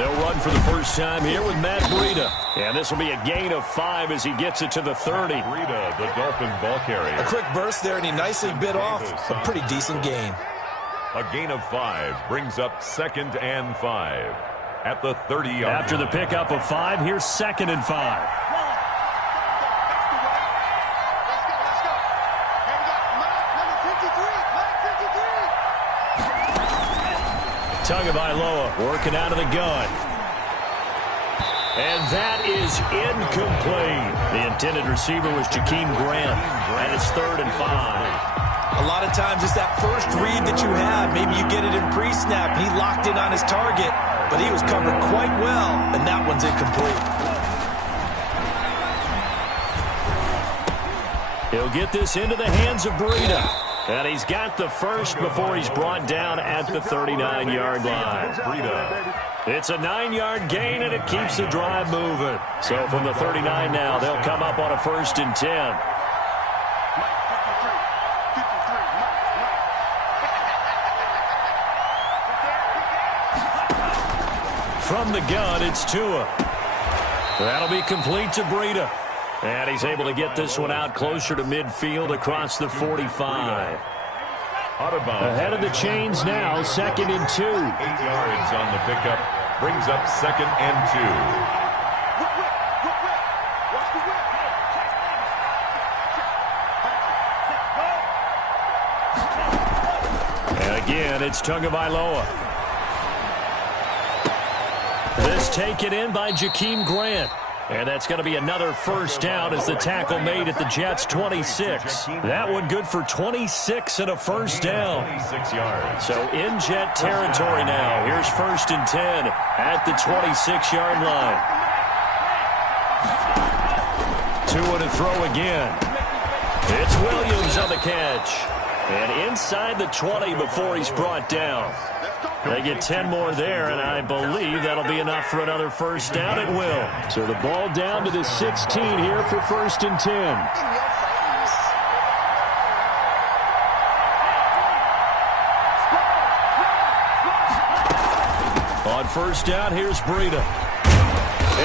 They'll run for the first time here with Matt Breida. And this will be a gain of 5 as he gets it to the 30. Breida, the Dolphin ball carrier. A quick burst there, and he nicely bit off a pretty decent gain. A gain of 5 brings up 2nd and 5 at the 30-yard line. After the pickup of 5, here's 2nd and 5. Tagovailoa working out of the gun. And that is incomplete. The intended receiver was Jakeem Grant. And it's 3rd and 5. A lot of times it's that first read that you have. Maybe you get it in pre-snap. He locked in on his target, but he was covered quite well, and that one's incomplete. He'll get this into the hands of Breida. And he's got the first before he's brought down at the 39-yard line. It's a 9-yard gain, and it keeps the drive moving. So from the 39 now, they'll come up on a 1st and 10. From the gun, it's Tua. That'll be complete to Breida. And he's able to get this one out closer to midfield across the 45. Ahead of the chains now, 2nd and 2. 8 yards on the pickup. Brings up 2nd and 2. And again, it's Tagovailoa. This taken in by Jakeem Grant. And that's going to be another first down as the tackle made at the Jets' 26. That one good for 26 and a first down. 26 yards. So in Jet territory now. Here's 1st and 10 at the 26-yard line. Tua to throw again. It's Williams on the catch. And inside the 20 before he's brought down. They get 10 more there, and I believe that'll be enough for another first down. It will. So the ball down to the 16 here for 1st and 10. On first down, here's Breida.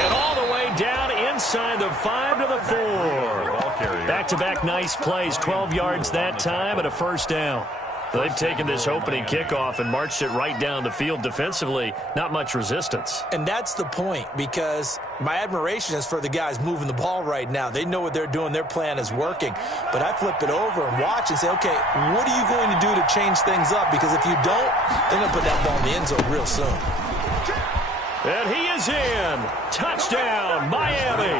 And all the way down inside the 5 to the 4. Back-to-back nice plays, 12 yards that time and a first down. They've taken this opening kickoff and marched it right down the field defensively. Not much resistance. And that's the point, because my admiration is for the guys moving the ball right now. They know what they're doing. Their plan is working. But I flip it over and watch and say, okay, what are you going to do to change things up? Because if you don't, they're going to put that ball in the end zone real soon. And he is in. Touchdown, Miami.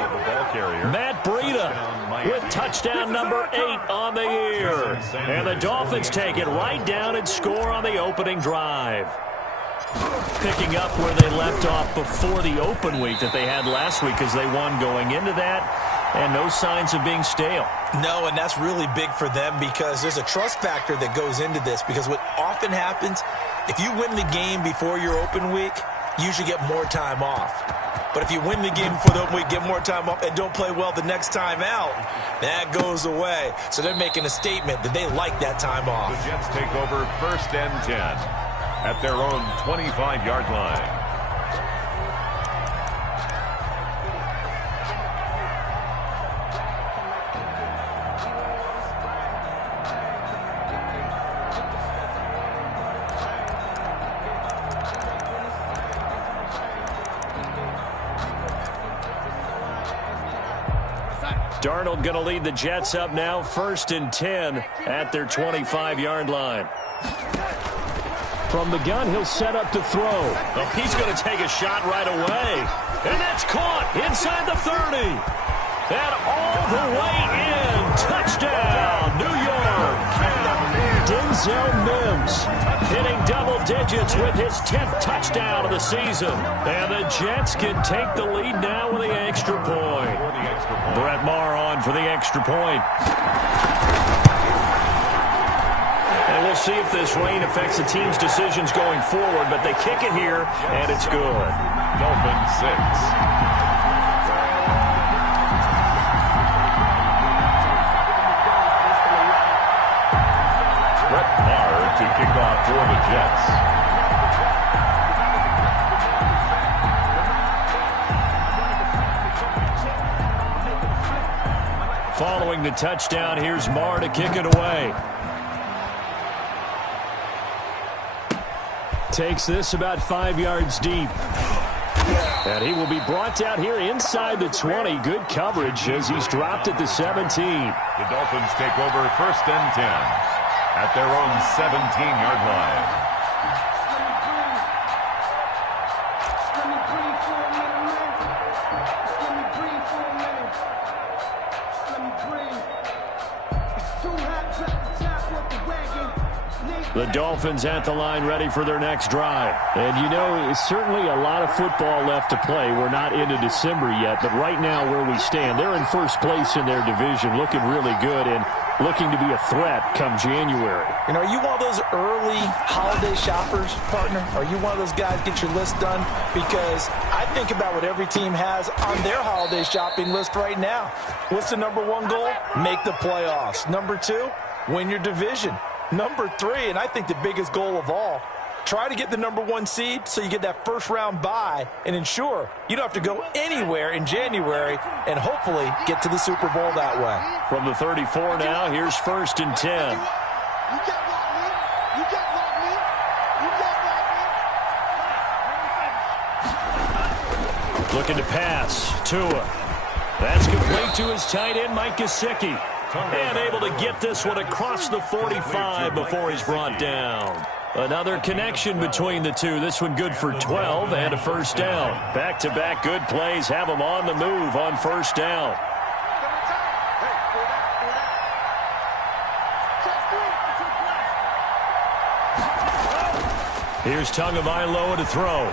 Matt Breida with touchdown number 8 on the year. And the Dolphins take it right down and score on the opening drive. Picking up where they left off before the open week that they had last week as they won going into that. And no signs of being stale. No, and that's really big for them because there's a trust factor that goes into this. Because what often happens, if you win the game before your open week, you usually get more time off. But if you win the game before the open week, get more time off, and don't play well the next time out, that goes away. So they're making a statement that they like that time off. The Jets take over 1st and 10 at their own 25-yard line. Darnold going to lead the Jets up now, 1st and 10 at their 25-yard line. From the gun, he'll set up to throw. Oh, he's going to take a shot right away. And that's caught inside the 30. And all the way in. Touchdown, New York. Denzel Mims hitting double digits with his 10th touchdown of the season. And the Jets can take the lead now with the extra point. Brett Maher on for the extra point. And we'll see if this rain affects the team's decisions going forward, but they kick it here, and it's good. Dolphins 6. Brett Maher to kick off for the Jets. throwing the touchdown. Here's Marr to kick it away. Takes this about 5 yards deep. And he will be brought down here inside the 20. Good coverage as he's dropped at the 17. The Dolphins take over 1st and 10 at their own 17-yard line. The Dolphins at the line ready for their next drive. And, you know, certainly a lot of football left to play. We're not into December yet, but right now where we stand, they're in first place in their division, looking really good and looking to be a threat come January. And are you one of those early holiday shoppers, partner? Are you one of those guys get your list done? Because I think about what every team has on their holiday shopping list right now. What's the number one goal? Make the playoffs. Number 2, win your division. Number 3, and I think the biggest goal of all, try to get the number 1 seed so you get that first-round bye and ensure you don't have to go anywhere in January and hopefully get to the Super Bowl that way. From the 34 now, here's 1st and 10. Looking to pass. Tua. That's complete to his tight end, Mike Gesicki. And able to get this one across the 45 before he's brought down. Another connection between the two. This one good for 12 and a first down. Back-to-back good plays have them on the move on first down. Here's Tagovailoa to throw.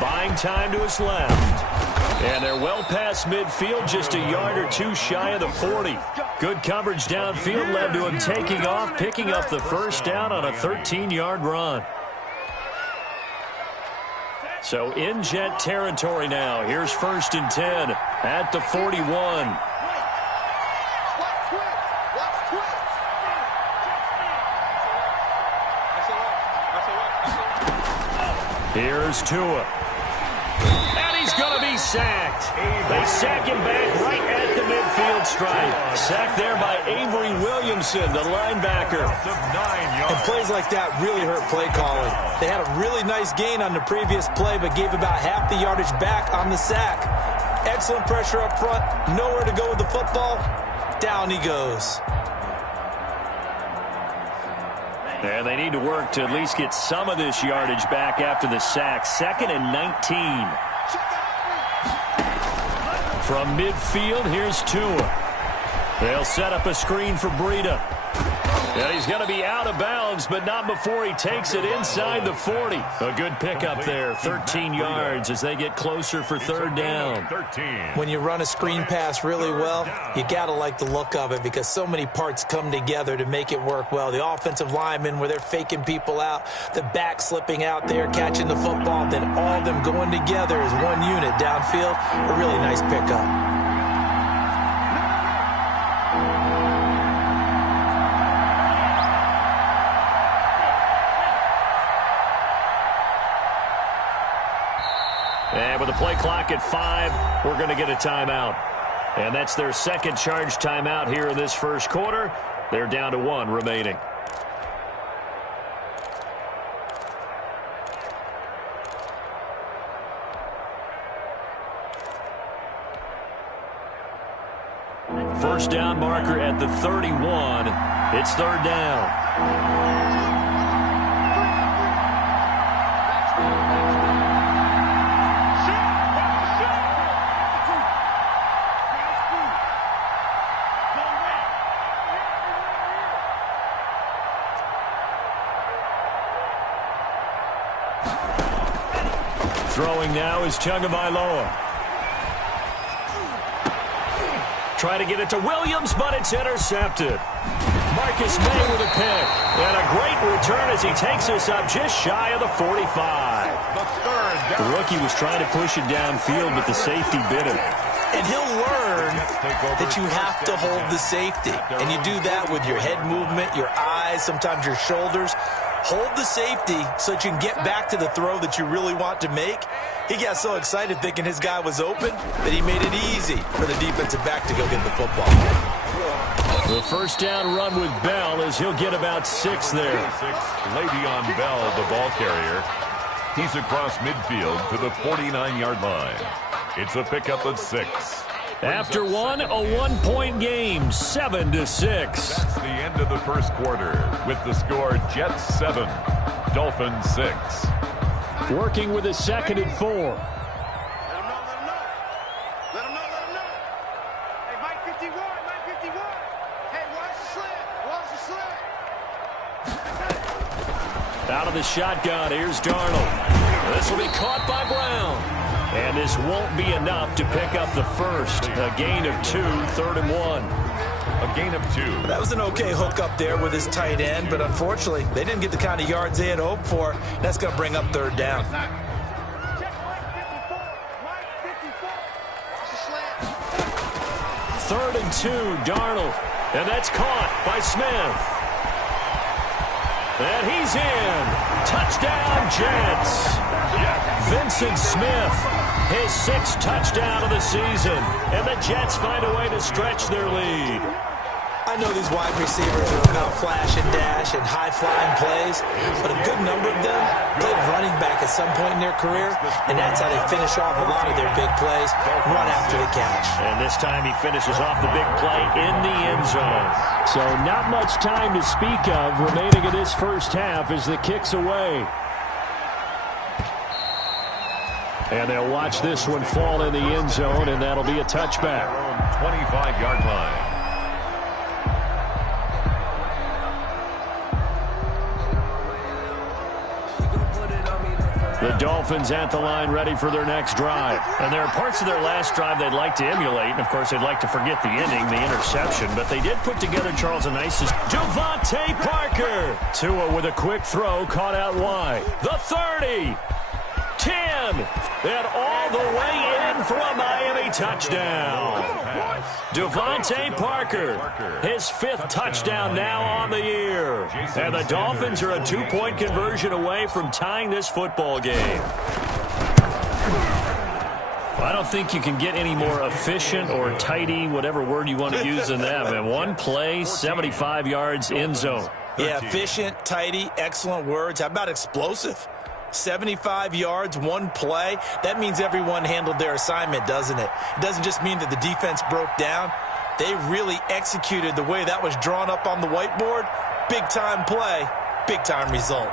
Buying time to his left. And they're well past midfield, just a yard or 2 shy of the 40. Good coverage downfield led to him taking off, picking up the first down on a 13-yard run. So in Jet territory now. Here's 1st and 10 at the 41. Here's Tua. Going to be sacked. They sack him back right at the midfield stripe. Sacked there by Avery Williamson, the linebacker. And plays like that really hurt play calling. They had a really nice gain on the previous play, but gave about half the yardage back on the sack. Excellent pressure up front. Nowhere to go with the football. Down he goes. And they need to work to at least get some of this yardage back after the sack. 2nd and 19. From midfield, here's Tua. They'll set up a screen for Breida. And he's going to be out of bounds, but not before he takes it inside the 40. A good pickup there, 13 yards as they get closer for 3rd down. When you run a screen pass really well, you got to like the look of it because so many parts come together to make it work well. The offensive linemen where they're faking people out, the back slipping out there, catching the football, then all of them going together as one unit downfield. A really nice pickup. And with the play clock at 5, we're going to get a timeout. And that's their second charge timeout here in this first quarter. They're down to 1 remaining. First down marker at the 31. It's 3rd down. Throwing now is Tagovailoa. Try to get it to Williams, but it's intercepted. Marcus May with a pick. And a great return as he takes us up just shy of the 45. The rookie was trying to push it downfield, but the safety bit him. And he'll learn that you have to hold the safety. And you do that with your head movement, your eyes, sometimes your shoulders. hold the safety so that you can get back to the throw that you really want to make. He got so excited thinking his guy was open that he made it easy for the defensive back to go get the football. The first down run with Bell is he'll get about 6 there. Le'Veon Bell, the ball carrier. He's across midfield to the 49-yard line. It's a pickup of 6. After one, a 1-point game, 7-6. That's the end of the first quarter with the score Jets 7, Dolphins 6. Working with a 2nd and 4. Let him know. Hey, Mike 51. Hey, watch the slant. Out of the shotgun, here's Darnold. This will be caught by Brown. And this won't be enough to pick up the first. A gain of 2, 3rd and 1. A gain of 2. That was an okay hook up there with his tight end, but unfortunately, they didn't get the kind of yards they had hoped for. That's going to bring up 3rd down. Check Mike 54. It's a slant. 3rd and 2, Darnold. And that's caught by Smith. And he's in. Touchdown, Jets. Vincent Smith, his 6th touchdown of the season. And the Jets find a way to stretch their lead. I know these wide receivers are about flash and dash and high-flying plays, but a good number of them played running back at some point in their career, and that's how they finish off a lot of their big plays, run after the catch. And this time he finishes off the big play in the end zone. So not much time to speak of remaining in this first half as the kick's away. And they'll watch this one fall in the end zone, and that'll be a touchback. 25-yard line. The Dolphins at the line ready for their next drive. And there are parts of their last drive they'd like to emulate. And, of course, they'd like to forget the ending, the interception. But they did put together, Charles, a nice Devontae Parker. Tua with a quick throw, caught out wide. The 30. 10. And all the way in for a Miami touchdown. Devontae Parker, his 5th touchdown now on the year. And the Dolphins are a 2-point conversion away from tying this football game. I don't think you can get any more efficient or tidy, whatever word you want to use in that. And one play, 75 yards, end zone. Yeah, efficient, tidy, excellent words. How about explosive? 75 yards, one play. That means everyone handled their assignment, doesn't it? It doesn't just mean that the defense broke down. They really executed the way that was drawn up on the whiteboard. Big-time play, big-time result.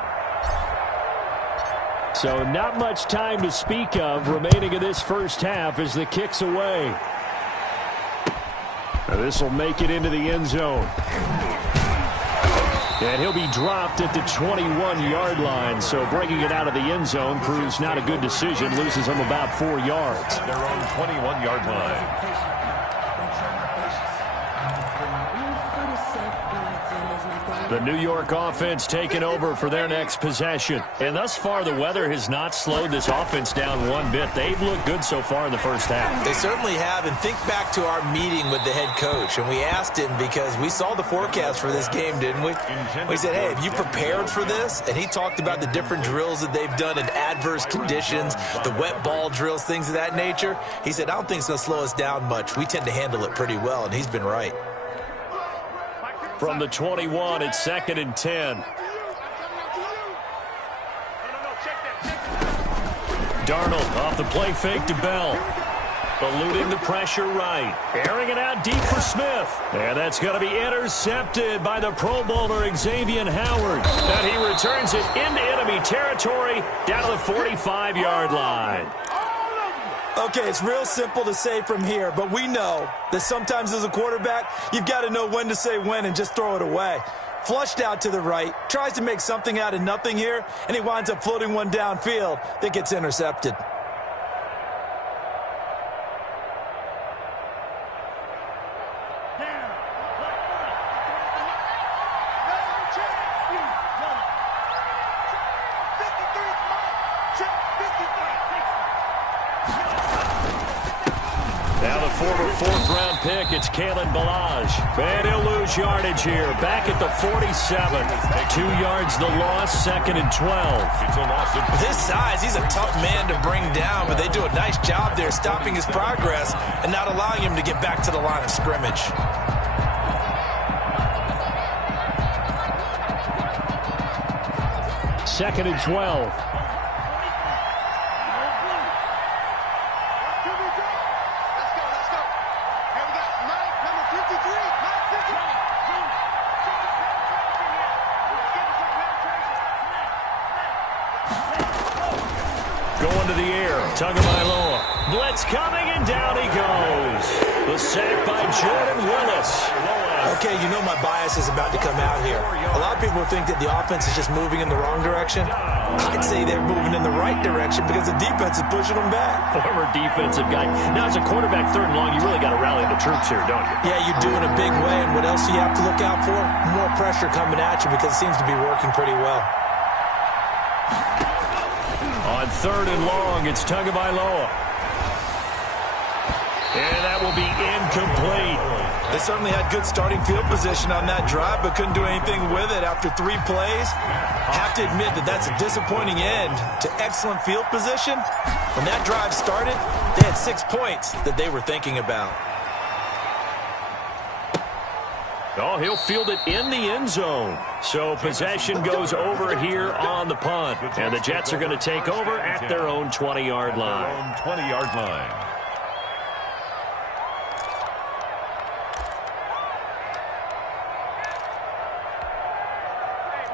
So not much time to speak of remaining in this first half as the kick's away. Now this will make it into the end zone. And he'll be dropped at the 21-yard line. So bringing it out of the end zone proves not a good decision. Loses him about 4 yards. Their own 21-yard line. The New York offense taking over for their next possession. And thus far, the weather has not slowed this offense down one bit. They've looked good so far in the first half. They certainly have. And think back to our meeting with the head coach. And we asked him because we saw the forecast for this game, didn't we? We said, hey, have you prepared for this? And he talked about the different drills that they've done in adverse conditions, the wet ball drills, things of that nature. He said, I don't think it's going to slow us down much. We tend to handle it pretty well. And he's been right. From the 21, it's 2nd and 10. Darnold off the play fake to Bell. Eluding the pressure right. Airing it out deep for Smith. And that's going to be intercepted by the Pro Bowler Xavier Howard. And he returns it into enemy territory down to the 45-yard line. Okay, it's real simple to say from here, but we know that sometimes as a quarterback, you've got to know when to say when and just throw it away. Flushed out to the right, tries to make something out of nothing here, and he winds up floating one downfield that gets intercepted. Now the former fourth-round pick, it's Kalen Balaj. And he'll lose yardage here. Back at the 47. 2 yards the loss, 2nd and 12. With his size, he's a tough man to bring down, but they do a nice job there stopping his progress and not allowing him to get back to the line of scrimmage. Second and 12. Going to the air. Tagovailoa. Blitz coming, and down he goes. The sack by Jordan Willis. Okay, you know my bias is about to come out here. A lot of people think that the offense is just moving in the wrong direction. I'd say they're moving in the right direction because the defense is pushing them back. Former defensive guy. Now, as a quarterback, 3rd and long, you really got to rally the troops here, don't you? Yeah, you do in a big way. And what else do you have to look out for? More pressure coming at you because it seems to be working pretty well. On 3rd and long, it's Tagovailoa. And that will be incomplete. They certainly had good starting field position on that drive, but couldn't do anything with it after 3 plays. Have to admit that that's a disappointing end to excellent field position. When that drive started, they had 6 points that they were thinking about. Oh, he'll field it in the end zone. So possession goes over here on the punt. And the Jets are going to take over at their own 20-yard line. 20-yard line.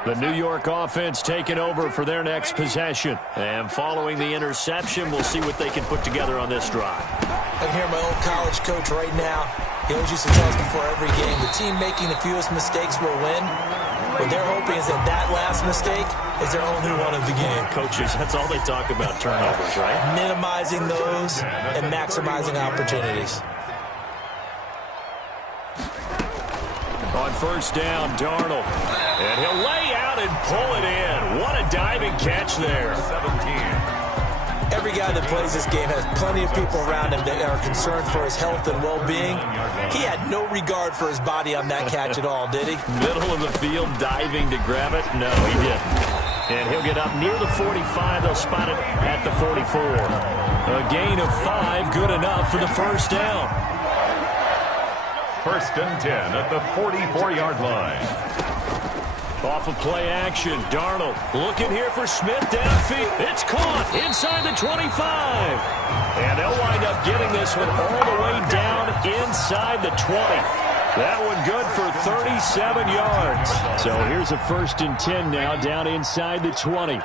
The New York offense taking over for their next possession. And following the interception, we'll see what they can put together on this drive. I can hear my old college coach right now. He always used to tell us before every game, the team making the fewest mistakes will win. What they're hoping is that that last mistake is their only one of the game. Coaches, that's all they talk about, turnovers, right? Minimizing those and maximizing opportunities. On 1st down, Darnold. And he'll lay out and pull it in. What a diving catch there. 17. Every guy that plays this game has plenty of people around him that are concerned for his health and well-being. He had no regard for his body on that catch at all, did he? Middle of the field, diving to grab it? No, he didn't. And he'll get up near the 45. They'll spot it at the 44. A gain of 5, good enough for the 1st down. 1st and 10 at the 44-yard line. Off of play action, Darnold looking here for Smith downfield. It's caught inside the 25. And they'll wind up getting this one all the way down inside the 20. That one good for 37 yards. So here's a 1st and 10 now down inside the 20.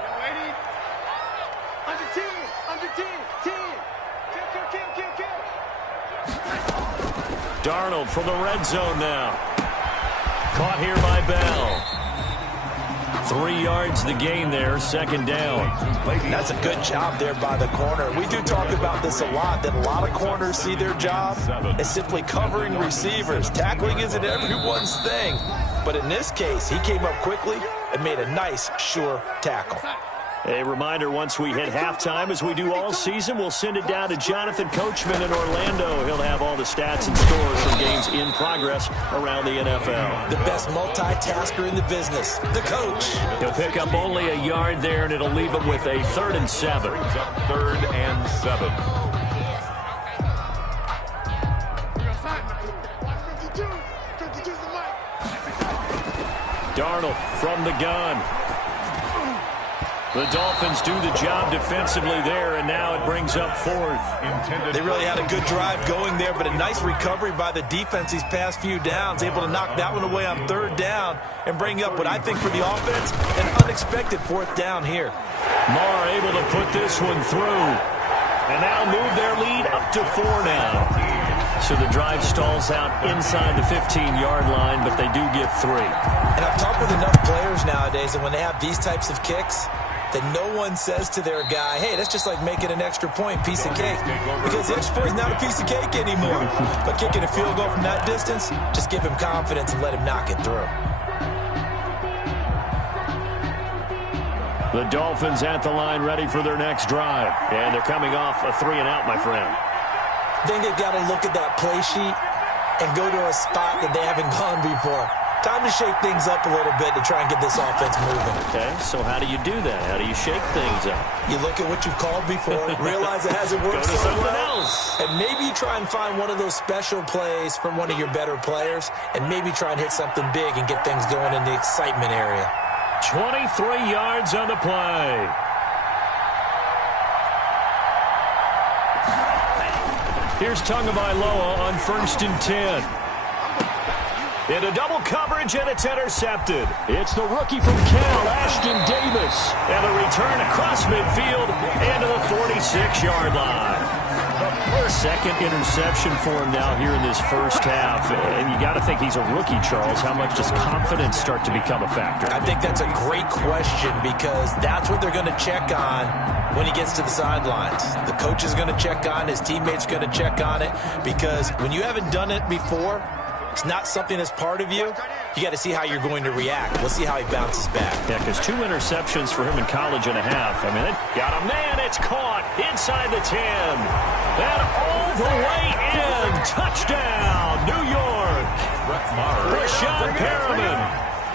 Darnold from the red zone now. Caught here by Bell. 3 yards the gain there, 2nd down. That's a good job there by the corner. We do talk about this a lot, that a lot of corners see their job as simply covering receivers. Tackling isn't everyone's thing. But in this case, he came up quickly and made a nice, sure tackle. A reminder, once we hit halftime, as we do all season, we'll send it down to Jonathan Coachman in Orlando. He'll have all the stats and scores from games in progress around the NFL. The best multitasker in the business, the coach. He'll pick up only a yard there, and it'll leave him with a 3rd and 7. 3rd and 7. Darnold from the gun. The Dolphins do the job defensively there, and now it brings up 4th. They really had a good drive going there, but a nice recovery by the defense these past few downs, able to knock that one away on 3rd down and bring up what I think for the offense, an unexpected 4th down here. Marr able to put this one through, and now move their lead up to 4 now. So the drive stalls out inside the 15-yard line, but they do get 3. And I've talked with enough players nowadays, and when they have these types of kicks, that no one says to their guy, hey, that's just like making an extra point, piece of cake. Because the extra point is not a piece of cake anymore. But kicking a field goal from that distance, just give him confidence and let him knock it through. The Dolphins at the line ready for their next drive. And they're coming off a 3-and-out, my friend. I think they've got to look at that play sheet and go to a spot that they haven't gone before. Time to shake things up a little bit to try and get this offense moving. Okay, so how do you do that? How do you shake things up? You look at what you've called before, realize it hasn't worked Go to so something well, else. and maybe you try and find one of those special plays from one of your better players, and maybe try and hit something big and get things going in the excitement area. 23 yards on the play. Here's Tagovailoa on 1st and 10. Into double coverage, and it's intercepted. It's the rookie from Cal, Ashton Davis. And a return across midfield into the 46-yard line. Second interception for him now here in this first half. And you got to think he's a rookie, Charles. How much does confidence start to become a factor? I think that's a great question because that's what they're going to check on when he gets to the sidelines. The coach is going to check on, his teammates going to check on it, because when you haven't done it before, it's not something that's part of you. You got to see how you're going to react. We'll see how he bounces back. Yeah, because 2 interceptions for him in college and a half. I mean, it got a man. It's caught inside the 10. And all the way in. Touchdown, New York. Rashawn Perriman.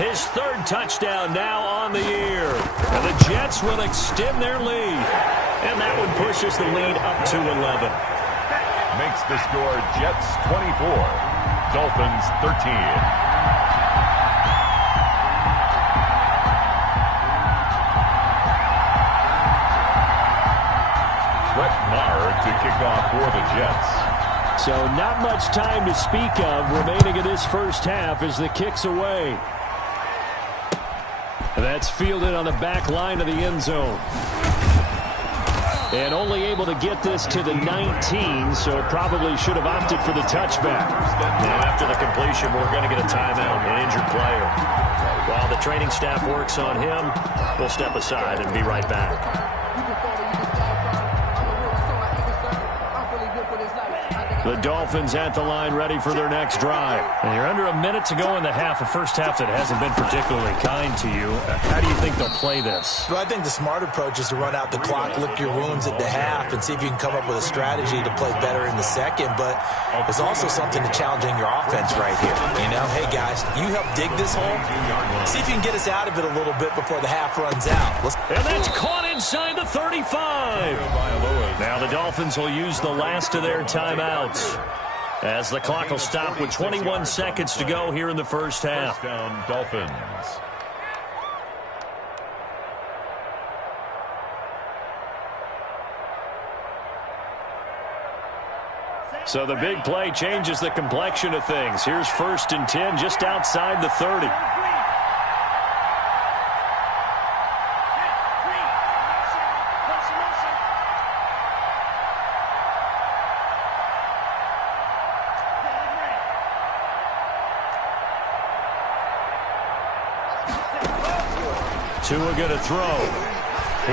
His 3rd touchdown now on the year. And the Jets will extend their lead. And that one pushes the lead up to 11. Makes the score Jets 24. Dolphins 13. Brett Maher to kick off for the Jets. So not much time to speak of remaining in this first half as the kick's away. That's fielded on the back line of the end zone. And only able to get this to the 19, so probably should have opted for the touchback. Now, after the completion, we're going to get a timeout, an injured player. While the training staff works on him, we'll step aside and be right back. The Dolphins at the line ready for their next drive. And you're under a minute to go in the half, a first half that hasn't been particularly kind to you. How do you think they'll play this? Well, I think the smart approach is to run out the clock, lick your wounds at the half, and see if you can come up with a strategy to play better in the second. But there's also something to challenging your offense right here. You know, hey, guys, you help dig this hole. See if you can get us out of it a little bit before the half runs out. And that's caught inside the 35. Now the Dolphins will use the last of their timeouts, as the clock will stop with 21 seconds to go here in the first half. First down, Dolphins. So the big play changes the complexion of things. Here's 1st and 10 just outside the 30. Tua going to throw.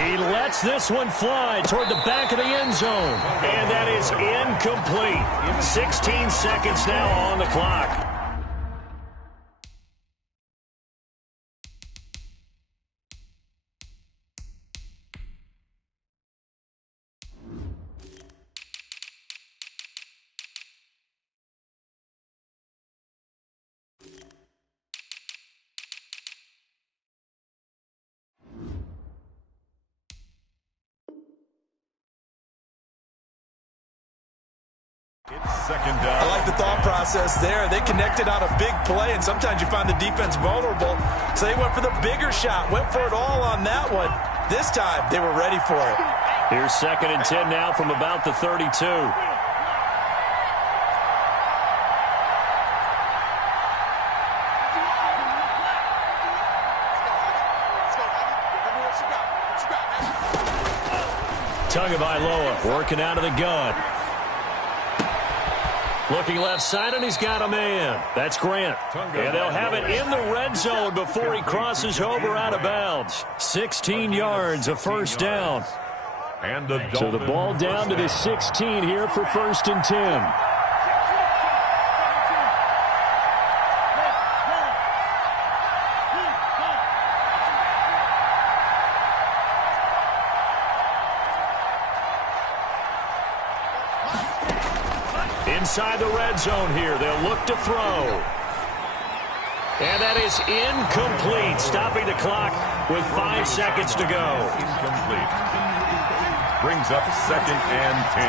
He lets this one fly toward the back of the end zone. And that is incomplete. 16 seconds now on the clock. It's second down. I like the thought process there. They connected on a big play, and sometimes you find the defense vulnerable. So they went for the bigger shot, went for it all on that one. This time, they were ready for it. Here's 2nd and 10 now from about the 32. Tagovailoa working out of the gun. Looking left side, and he's got a man. That's Grant. And they'll have it in the red zone before he crosses over out of bounds. 16 yards, a first down. And the So the ball down to the 16 here for 1st and 10. inside the red zone here. They'll look to throw. And that is incomplete, stopping the clock with 5 seconds to go. Incomplete. Brings up 2nd and 10.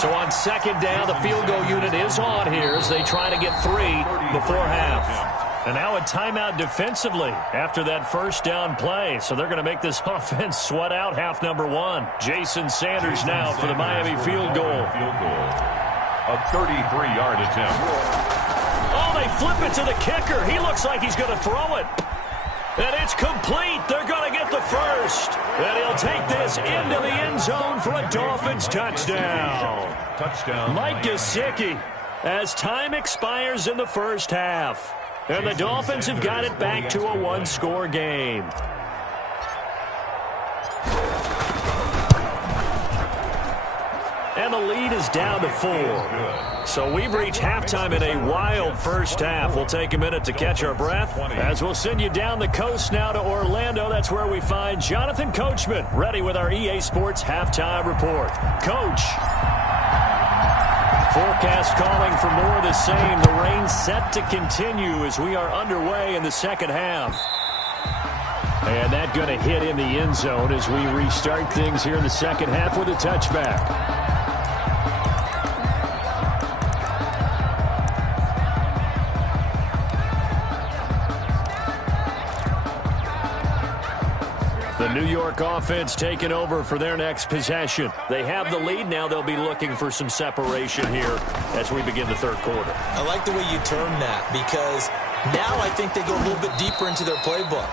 So on 2nd down, the field goal unit is on here as they try to get 3 before half. And now a timeout defensively after that first down play. So they're going to make this offense sweat out half number 1. Jason Sanders now for the Miami field goal. A 33-yard attempt. Oh, they flip it to the kicker. He looks like he's going to throw it. And it's complete. They're going to get the first. And he'll take this into the end zone for a Dolphins touchdown. Touchdown. Mike Gesicki as time expires in the first half. And the Dolphins have got it back to a 1-score game. And the lead is down to 4. So we've reached halftime in a wild first half. We'll take a minute to catch our breath as we'll send you down the coast now to Orlando. That's where we find Jonathan Coachman ready with our EA Sports halftime report. Coach. Forecast calling for more of the same. The rain set to continue as we are underway in the second half. And that going to hit in the end zone as we restart things here in the second half with a touchback. The New York offense taking over for their next possession. They have the lead. Now they'll be looking for some separation here as we begin the third quarter. I like the way you term that because now I think they go a little bit deeper into their playbook.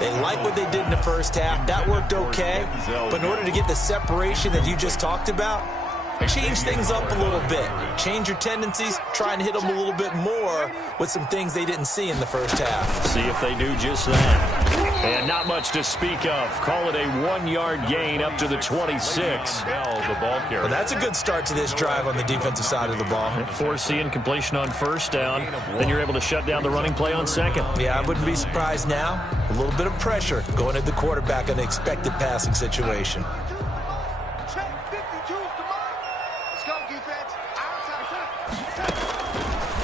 They like what they did in the first half. That worked okay. But in order to get the separation that you just talked about, change things up a little bit. Change your tendencies. Try and hit them a little bit more with some things they didn't see in the first half. See if they do just that. And not much to speak of. Call it a 1-yard gain up to the 26. Well, that's a good start to this drive on the defensive side of the ball. Forcing completion on first down. Then you're able to shut down the running play on second. Yeah, I wouldn't be surprised now. A little bit of pressure going at the quarterback in an expected passing situation.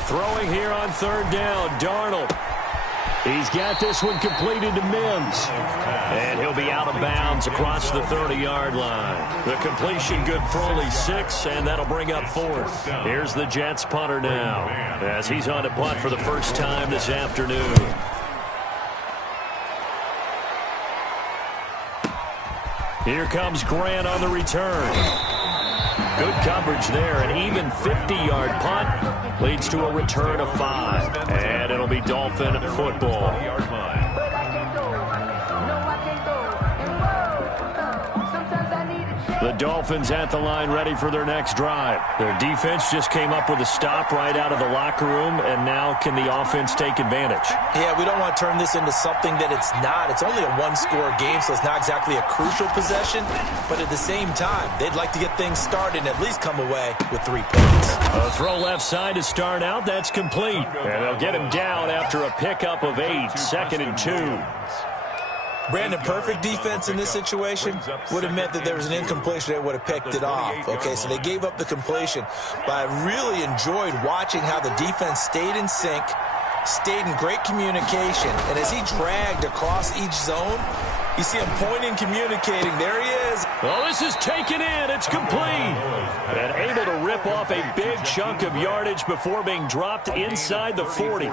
Throwing here on 3rd down, Darnold. He's got this one completed to Mims. And he'll be out of bounds across the 30-yard line. The completion good for only 6, and that'll bring up 4th. Here's the Jets punter now as he's on to punt for the first time this afternoon. Here comes Grant on the return. Good coverage there. An even 50-yard punt leads to a return of 5. And it'll be Dolphin football. The Dolphins at the line ready for their next drive. Their defense just came up with a stop right out of the locker room, and now can the offense take advantage? Yeah, we don't want to turn this into something that it's not. It's only a 1-score game, so it's not exactly a crucial possession. But at the same time, they'd like to get things started and at least come away with 3 points. A throw left side to start out. That's complete. And they'll get him down after a pickup of 8. 2nd and 2. Brandon, perfect defense in this situation would have meant that there was an incompletion. They would have picked it off. Okay, so they gave up the completion. But I really enjoyed watching how the defense stayed in sync, stayed in great communication. And as he dragged across each zone, you see him pointing, communicating. There he is. Well, this is taken in. It's complete. And able to rip off a big chunk of yardage before being dropped inside the 40.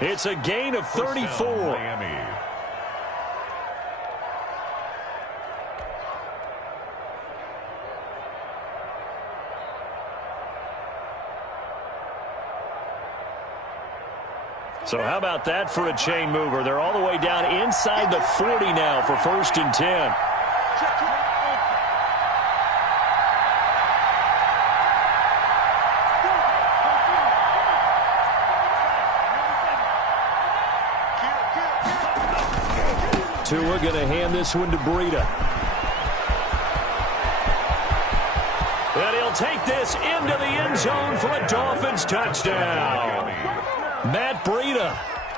It's a gain of 34. So how about that for a chain mover? They're all the way down inside the 40 now for 1st and 10. Tua going to hand this one to Breida. And he'll take this into the end zone for a Dolphins touchdown. Matt Breida,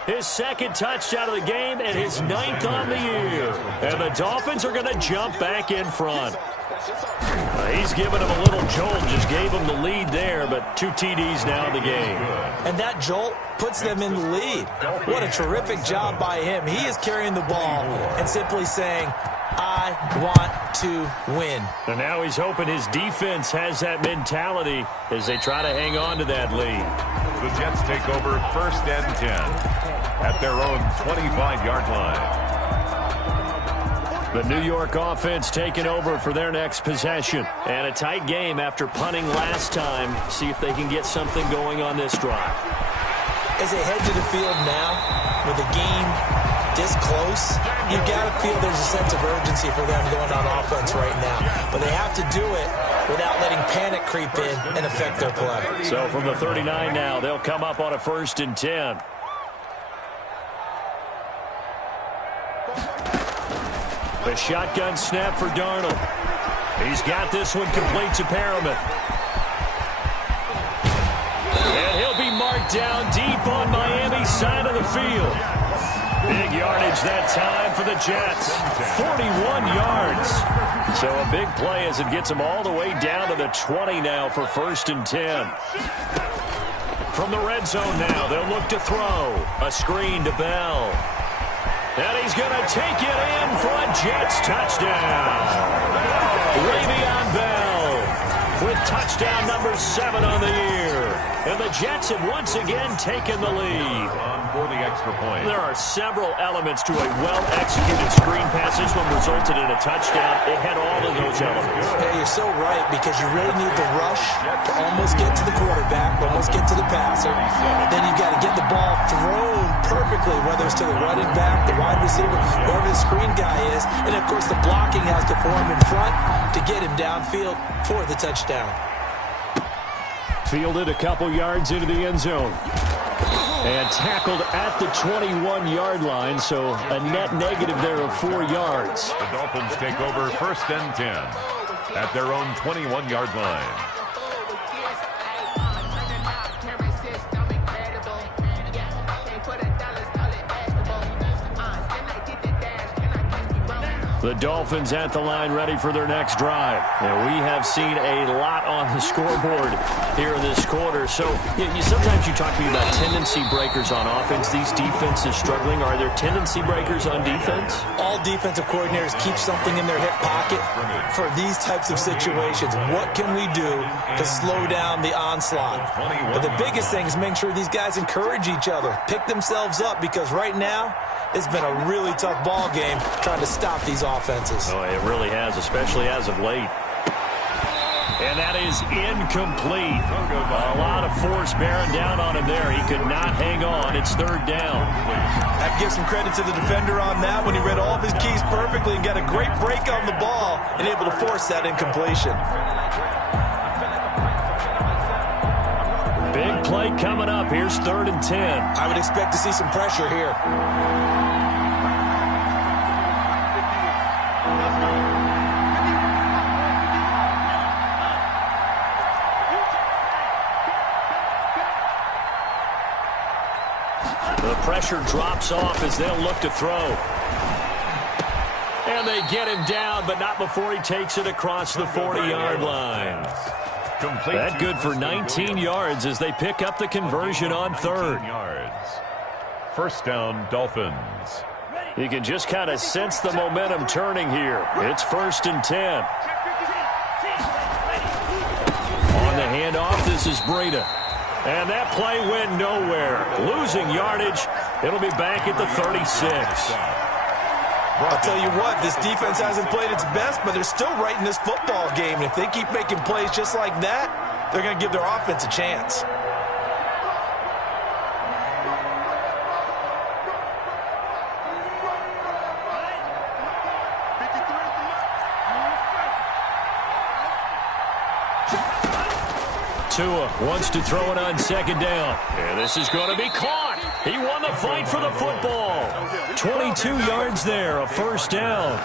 his 2nd touchdown of the game and his 9th on the year. And the Dolphins are going to jump back in front. He's giving him a little jolt, just gave him the lead there, but 2 TDs now in the game. And that jolt puts them in the lead. What a terrific job by him. He is carrying the ball and simply saying, I want to win. And now he's hoping his defense has that mentality as they try to hang on to that lead. The Jets take over 1st and 10 at their own 25-yard line. The New York offense taking over for their next possession. And a tight game after punting last time. See if they can get something going on this drive. As they head to the field now, with the game this close, you've got to feel there's a sense of urgency for them going on offense right now. But they have to do it without letting panic creep in and affect their play. So from the 39 now, they'll come up on a 1st and 10. A shotgun snap for Darnold. He's got this one complete to Perriman. And he'll be marked down deep on Miami's side of the field. Big yardage that time for the Jets. 41 yards. So a big play as it gets them all the way down to the 20 now for 1st and 10. From the red zone now, they'll look to throw. A screen to Bell. And he's going to take it in for a Jets touchdown. Le'Veon Bell with touchdown number 7 on the year. And the Jets have once again taken the lead. For the extra point. There are several elements to a well-executed screen pass. This one resulted in a touchdown. It had all of those elements. Yeah, you're so right, because you really need the rush to almost get to the quarterback, almost get to the passer. Then you've got to get the ball thrown perfectly, whether it's to the running back, the wide receiver, whoever the screen guy is. And, of course, the blocking has to form in front to get him downfield for the touchdown. Fielded a couple yards into the end zone. And tackled at the 21-yard line, so a net negative there of 4 yards. The Dolphins take over 1st and 10 at their own 21-yard line. The Dolphins at the line ready for their next drive. And we have seen a lot on the scoreboard here in this quarter. So sometimes you talk to me about tendency breakers on offense. These defenses struggling. Are there tendency breakers on defense? All defensive coordinators keep something in their hip pocket for these types of situations. What can we do to slow down the onslaught? But the biggest thing is make sure these guys encourage each other, pick themselves up, because right now it's been a really tough ball game trying to stop these offenses. Oh, it really has, especially as of late. And that is incomplete. A lot of force bearing down on him there. He could not hang on. It's 3rd down. I have to give some credit to the defender on that when he read all of his keys perfectly and got a great break on the ball and able to force that incompletion. Big play coming up. Here's 3rd and 10. I would expect to see some pressure here. The pressure drops off as they'll look to throw. And they get him down, but not before he takes it across the 40-yard line. That good for 19 yards as they pick up the conversion on 3rd. 1st down, Dolphins. You can just kind of sense the momentum turning here. It's 1st and 10. On the handoff, this is Breida. And that play went nowhere. Losing yardage. It'll be back at the 36. I'll tell you what, this defense hasn't played its best, but they're still right in this football game. And if they keep making plays just like that, they're going to give their offense a chance. Tua wants to throw it on 2nd down. And this is going to be caught. He won the fight for the football. 22 yards there, a 1st down.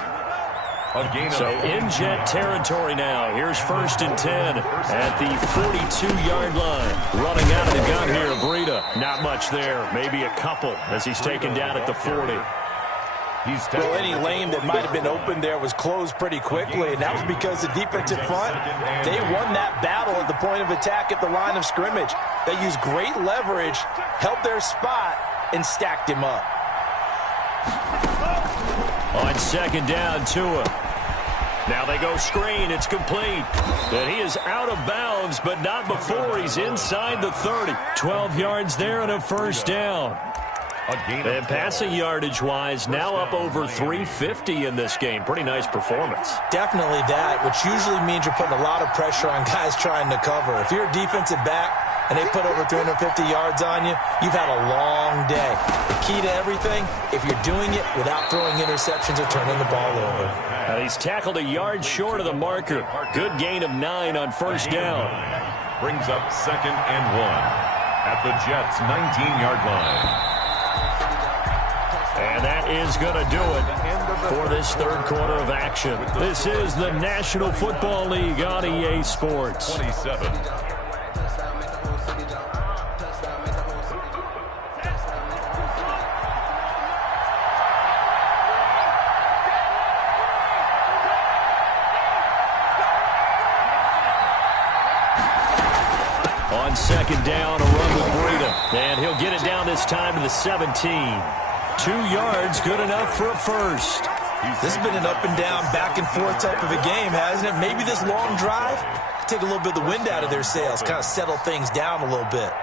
So in Jet territory now. Here's 1st and 10 at the 42-yard line. Running out of the gun here, Breida. Not much there, maybe a couple as he's taken down at the 40. Well, any lane that might have been open there was closed pretty quickly, and that was because the defensive front, they won that battle at the point of attack at the line of scrimmage. They used great leverage, held their spot, and stacked him up. On second down, Tua. Now they go screen. It's complete. And he is out of bounds, but not before he's inside the 30. 12 yards there and a first down. And passing yardage-wise, now up over 350 in this game. Pretty nice performance. Definitely that, which usually means you're putting a lot of pressure on guys trying to cover. If you're a defensive back and they put over 350 yards on you, you've had a long day. The key to everything, if you're doing it without throwing interceptions or turning the ball over. He's tackled a yard short of the marker. Good gain of 9 on first down. Brings up 2nd and 1 at the Jets' 19-yard line. And that is going to do it for this third quarter of action. This is the National Football League on EA Sports. 27. On second down, a run with Breida. And he'll get it down this time to the 17. 2 yards, good enough for a first. This has been an up and down, back and forth type of a game, hasn't it? Maybe this long drive take a little bit of the wind out of their sails, kind of settle things down a little bit.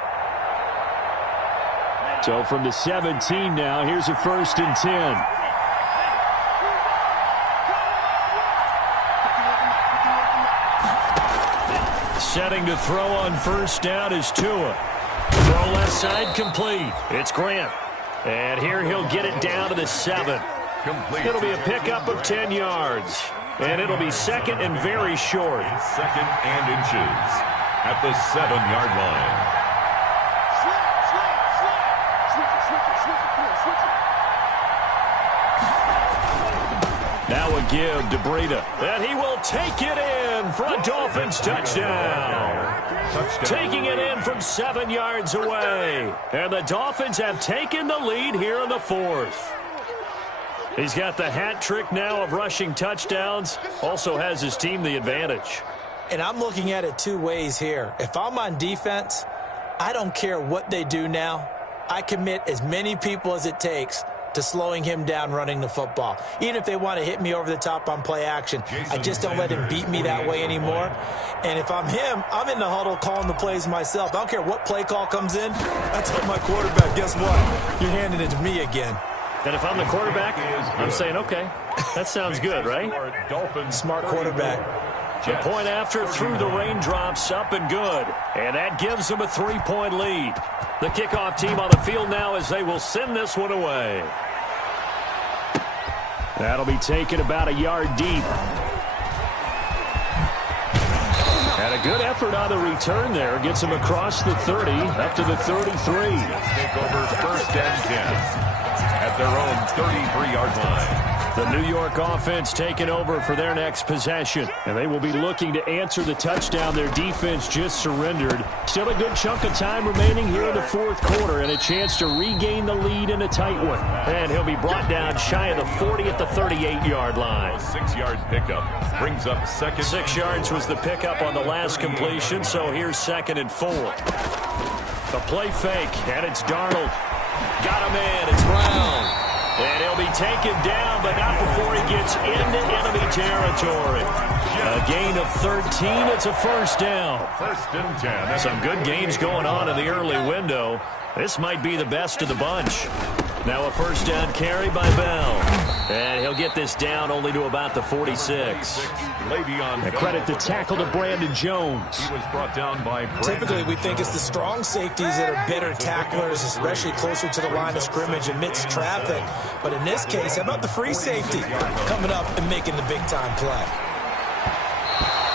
So from the 17 now, here's a 1st and 10. Setting to throw on first down is Tua. Throw left side complete. It's Grant. And here he'll get it down to the 7. Complete. It'll be a pickup of 10 yards. And it'll be second and very short. 2nd and inches at the 7-yard line. Now a give to Breida. And he will take it in for a Dolphins touchdown. Taking it in from 7 yards away. And the Dolphins have taken the lead here in the 4th. He's got the hat trick now of rushing touchdowns. Also has his team the advantage. And I'm looking at it 2 ways here. If I'm on defense, I don't care what they do now. I commit as many people as it takes to slowing him down running the football. Even if they want to hit me over the top on play action, I just don't let him beat me that way anymore. And if I'm him, I'm in the huddle calling the plays myself. I don't care what play call comes in. I tell my quarterback, guess what? You're handing it to me again. And if I'm the quarterback, I'm saying, okay, that sounds good, right? Smart quarterback. The point after through the raindrops, up and good. And that gives them a 3-point lead. The kickoff team on the field now as they will send this one away. That'll be taken about a yard deep. And a good effort on the return there. Gets him across the 30, up to the 33. Take over 1st and 10 at their own 33-yard line. The New York offense taking over for their next possession. And they will be looking to answer the touchdown their defense just surrendered. Still a good chunk of time remaining here in the 4th quarter and a chance to regain the lead in a tight one. And he'll be brought down shy of the 40 at the 38-yard line. A 6-yard pickup brings up 2nd. 6 yards was the pickup on the last completion, so here's 2nd and 4. The play fake, and it's Darnold. Got him in. It's Brown. And he'll be taken down, but not before he gets into enemy territory. A gain of 13. It's a first down. 1st and 10. Some good games going on in the early window. This might be the best of the bunch. Now a first down carry by Bell. And he'll get this down only to about the 46. And credit the tackle to Brandon Jones. He was brought down by Typically, we think it's the strong safeties that are better tacklers, especially closer to the line of scrimmage amidst traffic. But in this case, how about the free safety coming up and making the big-time play?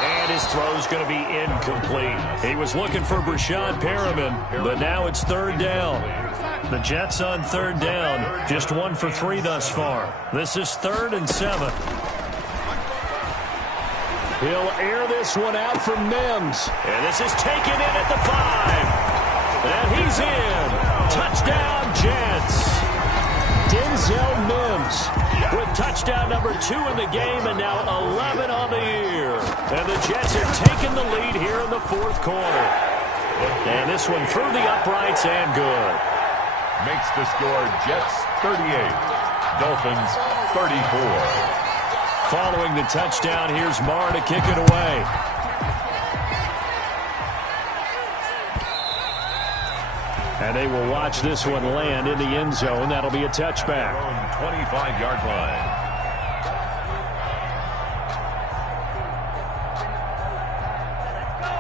And his throw's going to be incomplete. He was looking for Brashad Perriman, but now it's 3rd down. The Jets on 3rd down, just 1 for 3 thus far. This is 3rd and 7. He'll air this one out for Mims. And this is taken in at the 5. And he's in. Touchdown, Jets. Denzel Mims with touchdown number 2 in the game and now 11 on the year. And the Jets are taking the lead here in the fourth quarter. And this one through the uprights and good. Makes the score Jets 38, Dolphins 34. Following the touchdown, here's Marr to kick it away. And they will watch this one land in the end zone. That'll be a touchback. 25-yard line.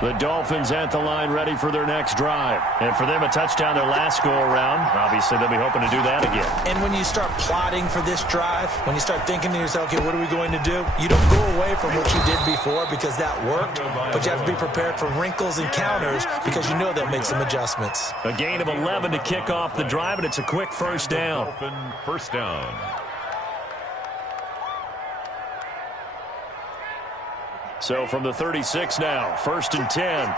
The Dolphins at the line ready for their next drive. And for them, a touchdown their last go-around. Obviously, they'll be hoping to do that again. And when you start plotting for this drive, when you start thinking to yourself, okay, what are we going to do? You don't go away from what you did before because that worked, but you have to be prepared for wrinkles and counters because you know they'll make some adjustments. A gain of 11 to kick off the drive, and it's a quick first down. Dolphin first down. So from the 36 now, 1st and 10.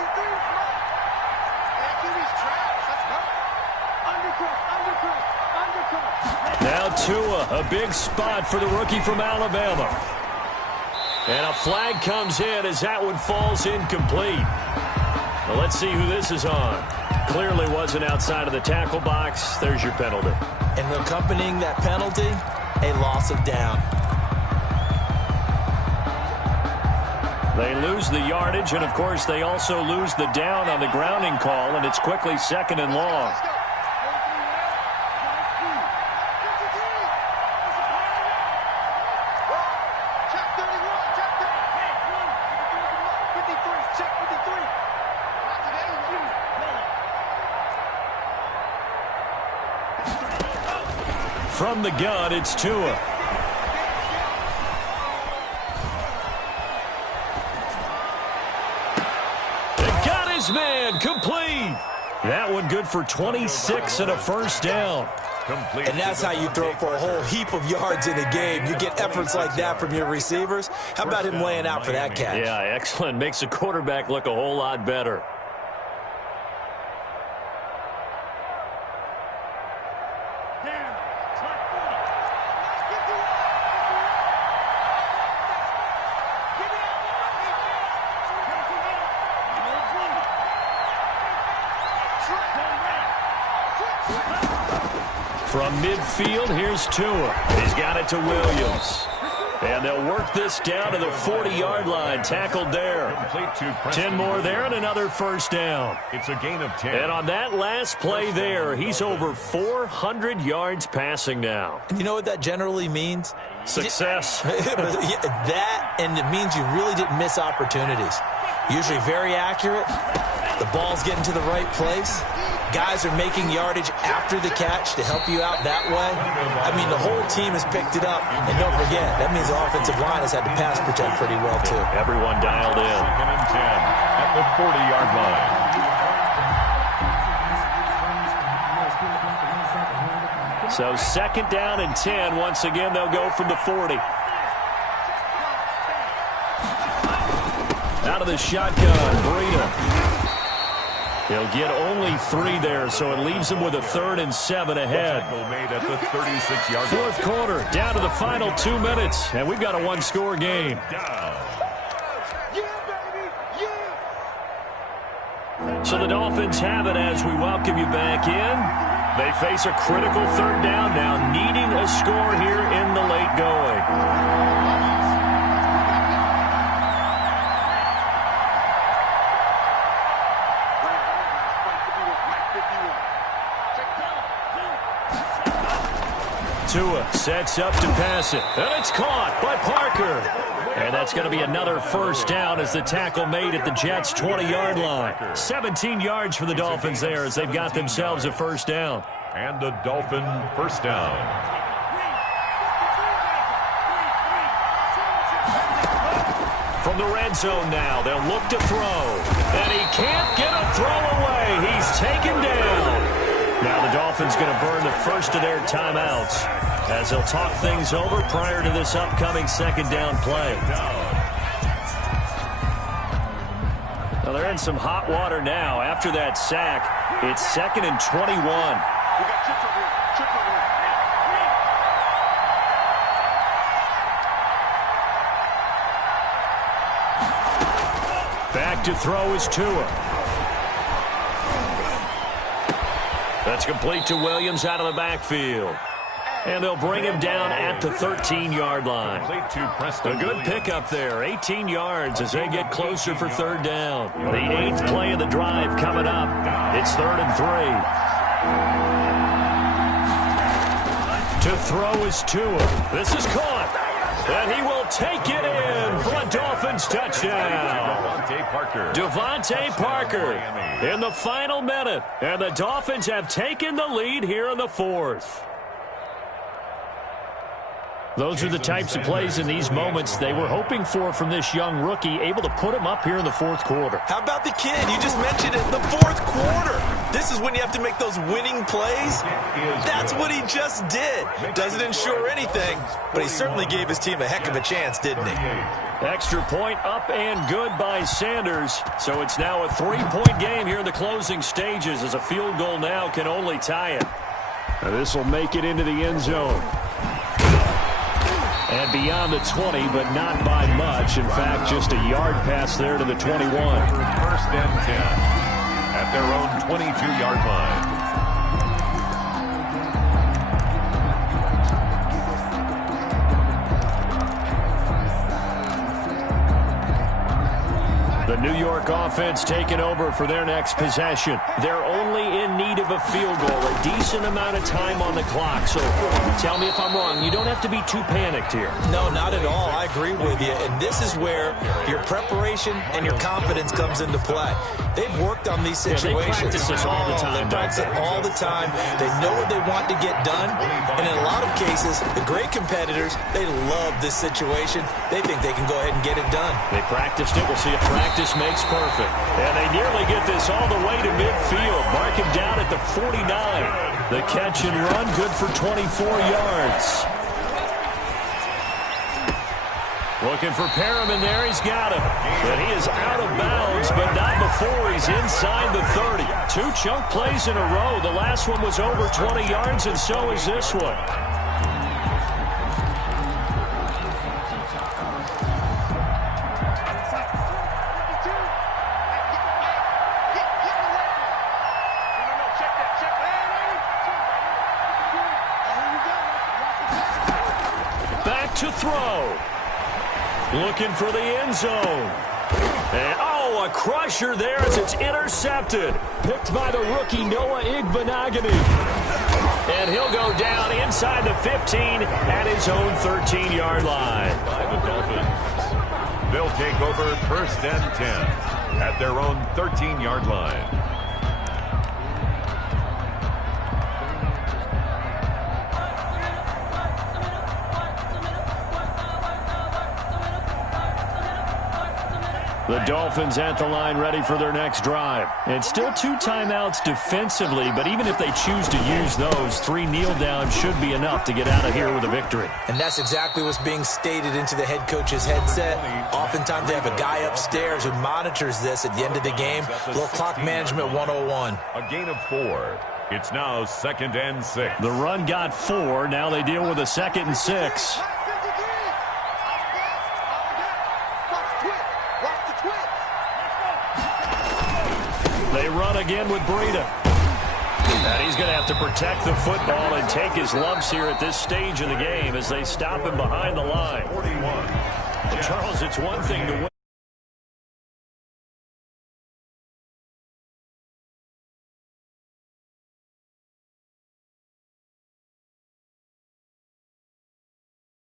Now Tua, a big spot for the rookie from Alabama. And a flag comes in as that one falls incomplete. Well, let's see who this is on. Clearly wasn't outside of the tackle box. There's your penalty. And accompanying that penalty, a loss of down. They lose the yardage, and, of course, they also lose the down on the grounding call, and it's quickly 2nd and long. From the gun, it's Tua. Man, complete. That one good for 26 and a first down. Complete. And that's how you throw for a whole heap of yards in a game. You get efforts like that from your receivers. How about him laying out for that catch? Yeah, excellent. Makes the quarterback look a whole lot better. From midfield, here's Tua. He's got it to Williams. And they'll work this down to the 40-yard line. Tackled there. 10 more there and another first down. It's a gain of 10. And on that last play there, he's over 400 yards passing now. You know what that generally means? Success. That, and it means you really didn't miss opportunities. Usually very accurate. The ball's getting to the right place. Guys are making yardage after the catch to help you out that way. I mean, the whole team has picked it up. And don't forget, that means the offensive line has had to pass protect pretty well, too. Everyone dialed in. 2nd and 10 at the 40-yard line. So 2nd down and 10. Once again, they'll go from the 40. Out of the shotgun, Breida. He'll get only 3 there, so it leaves him with a 3rd and 7 ahead. Made at the 36-yard line. Fourth quarter, down to the final 2 minutes, and we've got a one-score game. So the Dolphins have it as we welcome you back in. They face a critical 3rd down now, needing a score here in the late going. Tua sets up to pass it, and it's caught by Parker. And that's going to be another first down as the tackle made at the Jets' 20-yard line. 17 yards for the Dolphins there as they've got themselves a first down. And the Dolphin first down. From the red zone now, they'll look to throw. And he can't get a throw away. He's taken down. Now the Dolphins going to burn the first of their timeouts as they'll talk things over prior to this upcoming 2nd down play. Well, they're in some hot water now. After that sack, it's 2nd and 21. Back to throw is Tua. That's complete to Williams out of the backfield. And they'll bring him down at the 13-yard line. A good pickup there, 18 yards as they get closer for third down. The 8th play of the drive coming up. It's 3rd and 3. To throw is Tua. This is caught. And he will take it in for a Dolphins touchdown. Devontae Parker in the final minute. And the Dolphins have taken the lead here in the 4th. Those are the types of plays in these moments they were hoping for from this young rookie, able to put him up here in the 4th quarter. How about the kid? You just mentioned it, the 4th quarter. This is when you have to make those winning plays. That's what he just did. Doesn't ensure anything, but he certainly gave his team a heck of a chance, didn't he? Extra point up and good by Sanders. So it's now a 3-point game here in the closing stages as a field goal now can only tie it. This will make it into the end zone. And beyond the 20, but not by much. In fact, just a yard pass there to the 21. 1st and 10 at their own 22-yard line. The New York offense taking over for their next possession. They're only in need of a field goal, a decent amount of time on the clock. So tell me if I'm wrong. You don't have to be too panicked here. No, not at all. I agree with you. And this is where your preparation and your confidence comes into play. They've worked on these situations. They practice this all the time. They practice it all the time. They know what they want to get done. And in a lot of cases, the great competitors, they love this situation. They think they can go ahead and get it done. They practiced it. We'll see if practice makes perfect. And they nearly get this all the way to midfield. Mark him down at the 49. The catch and run, good for 24 yards. Looking for Perriman there. He's got him. But he is out of bounds, but not before he's inside the 30. 2 chunk plays in a row. The last one was over 20 yards, and so is this one. Back to throw. Looking for the end zone. And, a crusher there as it's intercepted. Picked by the rookie Noah Igbenogany. And he'll go down inside the 15 at his own 13-yard line. By the Dolphins. They'll take over 1st and 10 at their own 13-yard line. The Dolphins at the line ready for their next drive. And still 2 timeouts defensively, but even if they choose to use those, 3 kneel downs should be enough to get out of here with a victory. And that's exactly what's being stated into the head coach's headset. Oftentimes they have a guy upstairs who monitors this at the end of the game. A little clock management 101. A gain of 4. It's now 2nd and 6. The run got 4. Now they deal with a 2nd and 6. They run again with Breida. And he's going to have to protect the football and take his lumps here at this stage of the game as they stop him behind the line. 41. Well, Charles, it's one thing to win.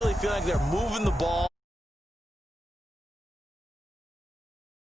I really feel like they're moving the ball.